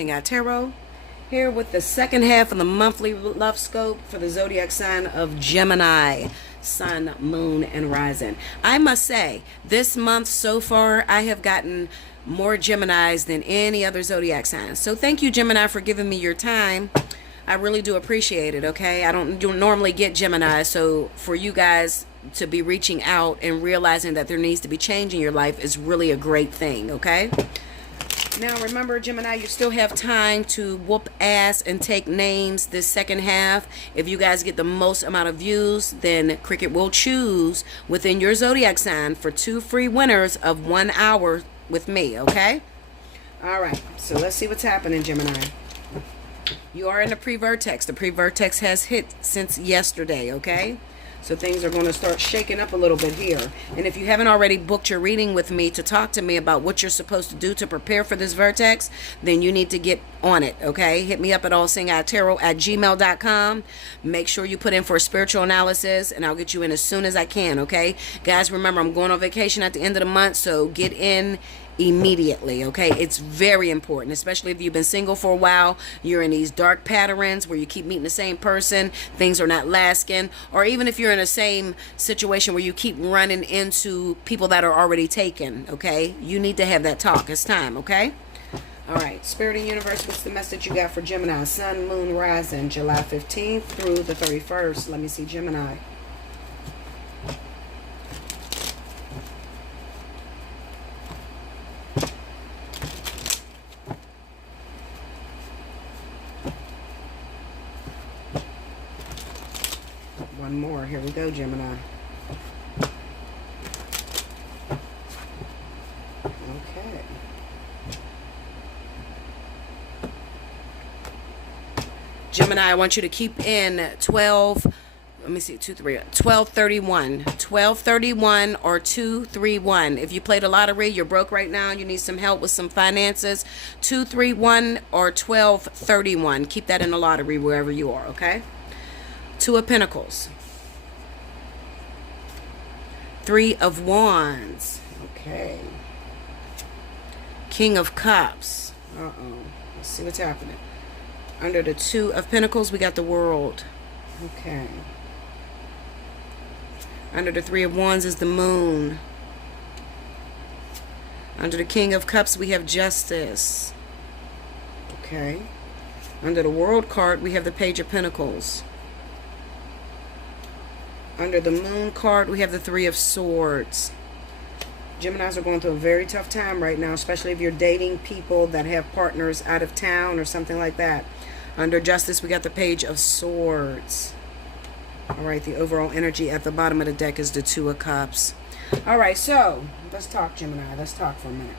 Allseeingeyetarot, here with the second half of the monthly love scope for the zodiac sign of Gemini, Sun, Moon, and Rising. I must say, this month so far, I have gotten more Geminis than any other zodiac sign. So thank you, Gemini, for giving me your time. I really do appreciate it, okay? I don't normally get Gemini, so for you guys to be reaching out and realizing that there needs to be change in your life is really a great thing, okay? Now remember, Gemini, you still have time to whoop ass and take names this second half. If you guys get the most amount of views, then Cricket will choose within your zodiac sign for 2 free winners of 1 hour with me, okay? All right, so let's see what's happening, Gemini. You are in the pre-vertex. The pre-vertex has hit since yesterday, okay? So things are going to start shaking up a little bit here. And if you haven't already booked your reading with me to talk to me about what you're supposed to do to prepare for this vertex, then you need to get on it, okay? Hit me up at allseeingeyetarot@gmail.com. Make sure you put in for a spiritual analysis, and I'll get you in as soon as I can, okay? Guys, remember, I'm going on vacation at the end of the month, so get in immediately, okay? It's very important, especially if you've been single for a while, you're in these dark patterns where you keep meeting the same person, things are not lasting, or even if you're in the same situation where you keep running into people that are already taken, okay? You need to have that talk. It's time, okay? All right, Spirit and Universe, what's the message you got for Gemini? Sun, Moon, Rising, July 15th through the 31st. Let me see, Gemini. One more. Here we go, Gemini. Okay. Gemini, I want you to keep in 12, let me see, 1231. 1231 or 231. If you played a lottery, you're broke right now, you need some help with some finances, 231 or 1231. Keep that in the lottery wherever you are, okay? 2 of Pentacles. 3 of Wands. Okay. King of Cups. Let's see what's happening. Under the 2 of Pentacles, we got the World. Okay. Under the 3 of Wands is the Moon. Under the King of Cups, we have Justice. Okay. Under the World card, we have the Page of Pentacles. Under the Moon card, we have the 3 of Swords. Geminis are going through a very tough time right now, especially if you're dating people that have partners out of town or something like that. Under Justice, we got the Page of Swords. All right, the overall energy at the bottom of the deck is the 2 of Cups. All right, so let's talk, Gemini. Let's talk for a minute.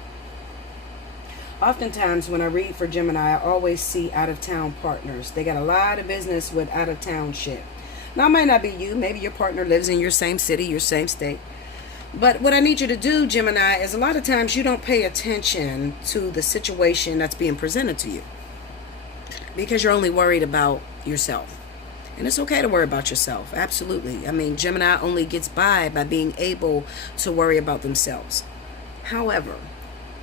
Oftentimes, when I read for Gemini, I always see out-of-town partners. They got a lot of business with out-of-town shit. Now, it might not be you. Maybe your partner lives in your same city, your same state. But what I need you to do, Gemini, is a lot of times you don't pay attention to the situation that's being presented to you because you're only worried about yourself. And it's okay to worry about yourself. Absolutely. I mean, Gemini only gets by being able to worry about themselves. However,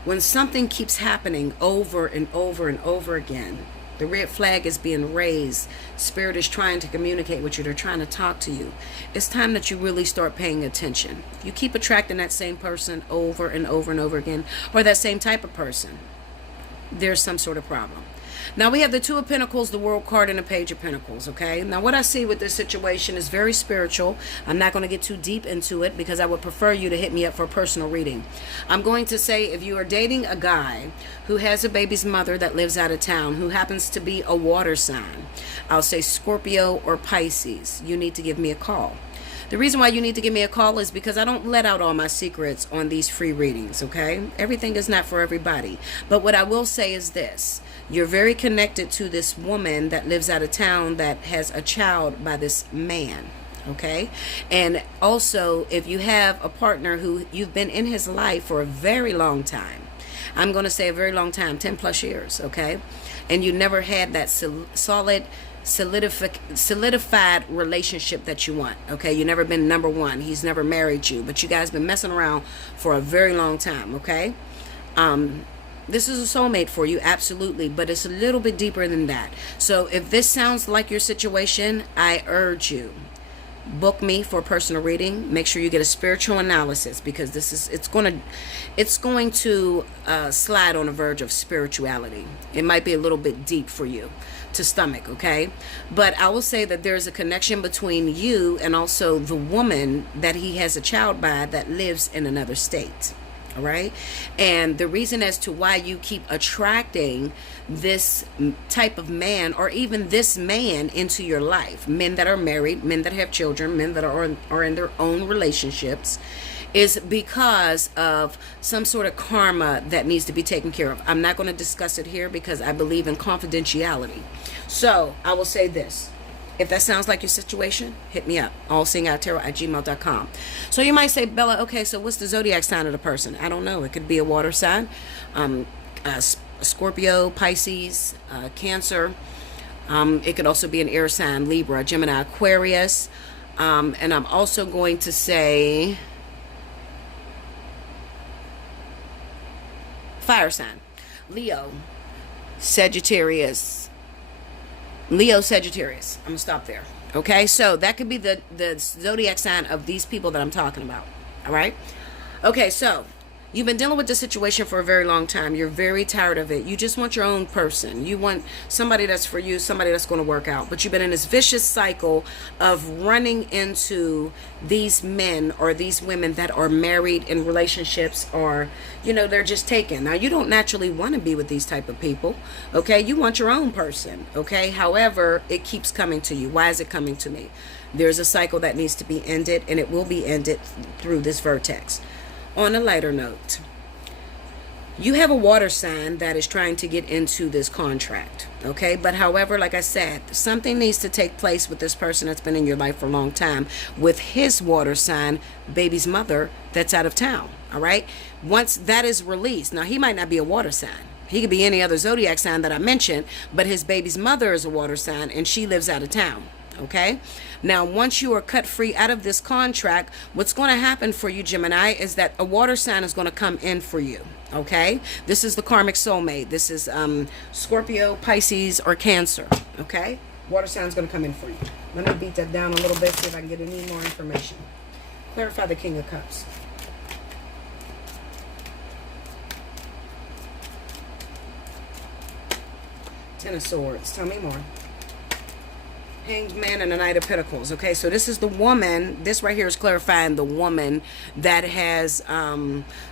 when something keeps happening over and over and over again, the red flag is being raised. Spirit is trying to communicate with you. They're trying to talk to you. It's time that you really start paying attention. If you keep attracting that same person over and over and over again, or that same type of person, there's some sort of problem. Now we have the 2 of Pentacles, the World card, and the Page of Pentacles, okay? Now what I see with this situation is very spiritual. I'm not going to get too deep into it because I would prefer you to hit me up for a personal reading. I'm going to say if you are dating a guy who has a baby's mother that lives out of town, who happens to be a water sign, I'll say Scorpio or Pisces, you need to give me a call. The reason why you need to give me a call is because I don't let out all my secrets on these free readings, okay? Everything is not for everybody. But what I will say is this. You're very connected to this woman that lives out of town that has a child by this man, okay? And also, if you have a partner who you've been in his life for a very long time, I'm going to say a very long time, 10 plus years, okay? And you never had that solid solidified relationship that you want. Okay, you never been number one. He's never married you, but you guys been messing around for a very long time. Okay, This is a soulmate for you, absolutely, but it's a little bit deeper than that. So if this sounds like your situation, I urge you, book me for a personal reading. Make sure you get a spiritual analysis, because it's going to slide on the verge of spirituality. It might be a little bit deep for you to stomach, okay? But I will say that there's a connection between you and also the woman that he has a child by that lives in another state. All right. And the reason as to why you keep attracting this type of man, or even this man, into your life, men that are married, men that have children, men that are in their own relationships, is because of some sort of karma that needs to be taken care of. I'm not going to discuss it here because I believe in confidentiality. So I will say this. If that sounds like your situation, hit me up. Allseeingeyetarot@gmail.com. So you might say, Bella, okay, so what's the zodiac sign of the person? I don't know. It could be a water sign, Scorpio, Pisces, Cancer. It could also be an air sign, Libra, Gemini, Aquarius. And I'm also going to say fire sign, Leo, Sagittarius. I'm going to stop there. Okay, so that could be the zodiac sign of these people that I'm talking about. All right. Okay, so you've been dealing with this situation for a very long time. You're very tired of it. You just want your own person. You want somebody that's for you, somebody that's going to work out. But you've been in this vicious cycle of running into these men or these women that are married in relationships, or, you know, they're just taken. Now, you don't naturally want to be with these type of people. Okay, you want your own person. Okay, however, it keeps coming to you. Why is it coming to me? There's a cycle that needs to be ended, and it will be ended through this vertex. On a lighter note, you have a water sign that is trying to get into this contract, okay? But however, like I said, something needs to take place with this person that's been in your life for a long time, with his water sign, baby's mother, that's out of town, all right? Once that is released, now he might not be a water sign. He could be any other zodiac sign that I mentioned, but his baby's mother is a water sign, and she lives out of town. Okay, now once you are cut free out of this contract, what's going to happen for you, Gemini, is that a water sign is going to come in for you. Okay, this is the karmic soulmate. This is Scorpio, Pisces, or Cancer. Okay, water sign is going to come in for you. Let me beat that down a little bit, see if I can get any more information. Clarify the King of Cups. Ten of Swords. Tell me more. Hanged Man and the Knight of Pentacles. Okay, so this is the woman. This right here is clarifying the woman that has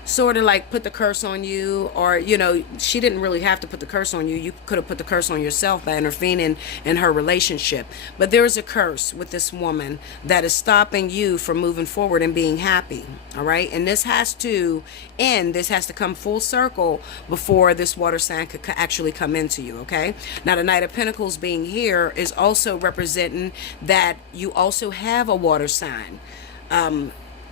sort of like put the curse on you, or, you know, she didn't really have to put the curse on you. You could have put the curse on yourself by intervening in her relationship. But there is a curse with this woman that is stopping you from moving forward and being happy. All right, and this has to end. This has to come full circle before this water sign could actually come into you. Okay, now the Knight of Pentacles being here is also representing that you also have a water sign,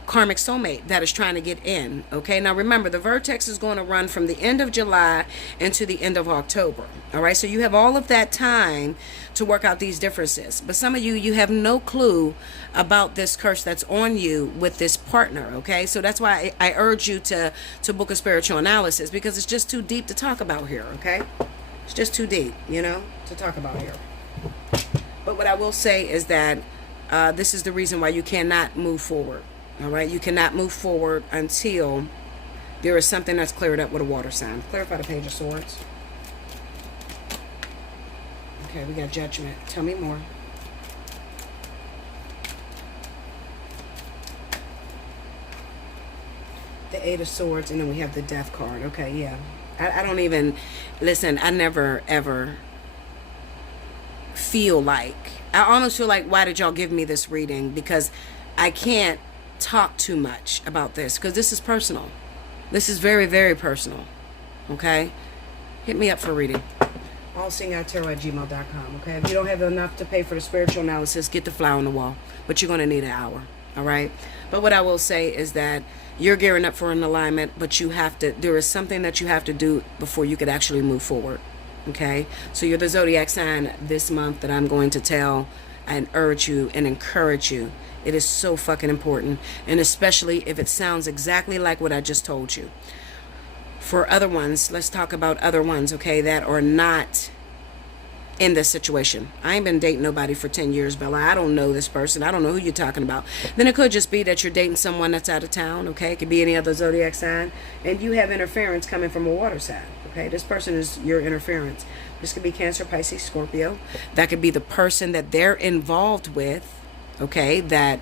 karmic soulmate, that is trying to get in. Okay, now remember, the vertex is going to run from the end of July into the end of October. All right, so you have all of that time to work out these differences. But some of you have no clue about this curse that's on you with this partner. Okay, so that's why I urge you to book a spiritual analysis, because it's just too deep to talk about here. Okay, it's just too deep, you know, to talk about here. But what I will say is that this is the reason why you cannot move forward. All right, you cannot move forward until there is something that's cleared up with a water sign. Clarify the Page of Swords. Okay, we got Judgment. Tell me more. The Eight of Swords, and then we have the Death card. Okay, yeah. I don't even, listen, I never, ever feel like, I almost feel like, why did y'all give me this reading? Because I can't talk too much about this, because this is personal. This is very, very personal. Okay, hit me up for reading. Allseeingeyetarot@gmail.com. Okay, if you don't have enough to pay for the spiritual analysis, get the flower on the wall, but you're going to need an hour. All right, but what I will say is that you're gearing up for an alignment, but you have to, there is something that you have to do before you could actually move forward. Okay, so you're the zodiac sign this month that I'm going to tell and urge you and encourage you. It is so fucking important, and especially if it sounds exactly like what I just told you. For other ones, let's talk about other ones, okay, that are not in this situation. I ain't been dating nobody for 10 years, Bella. I don't know this person. I don't know who you're talking about. Then it could just be that you're dating someone that's out of town, okay? It could be any other zodiac sign. And you have interference coming from a water sign, okay? This person is your interference. This could be Cancer, Pisces, Scorpio. That could be the person that they're involved with, okay, that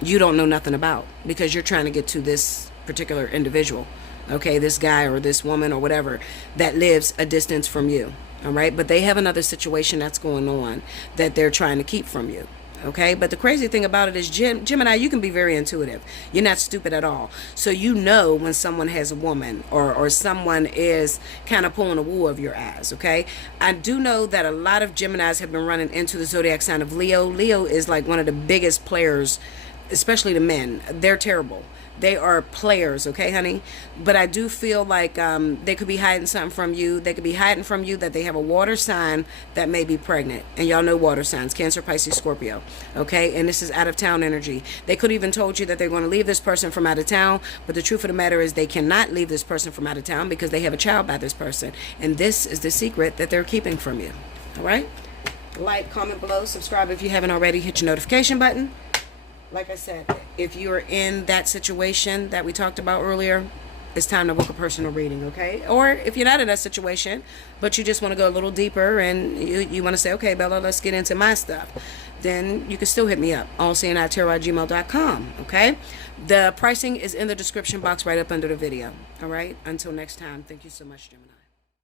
you don't know nothing about because you're trying to get to this particular individual. Okay, this guy or this woman or whatever that lives a distance from you. All right, but they have another situation that's going on that they're trying to keep from you. Okay, but the crazy thing about it is, Gemini, you can be very intuitive. You're not stupid at all. So you know when someone has a woman or someone is kind of pulling a wool of your ass. Okay, I do know that a lot of Geminis have been running into the zodiac sign of Leo. Leo is like one of the biggest players, especially the men. They're terrible. They are players, okay, honey? But I do feel like they could be hiding something from you. They could be hiding from you that they have a water sign that may be pregnant. And y'all know water signs, Cancer, Pisces, Scorpio, okay? And this is out-of-town energy. They could even told you that they're going to leave this person from out of town, but the truth of the matter is they cannot leave this person from out of town because they have a child by this person. And this is the secret that they're keeping from you, all right? Like, comment below, subscribe if you haven't already, hit your notification button. Like I said, if you're in that situation that we talked about earlier, it's time to book a personal reading, okay? Or if you're not in that situation, but you just want to go a little deeper and you want to say, okay, Bella, let's get into my stuff, then you can still hit me up, allseeingeyetarot@gmail.com, okay? The pricing is in the description box right up under the video, all right? Until next time, thank you so much, Gemini.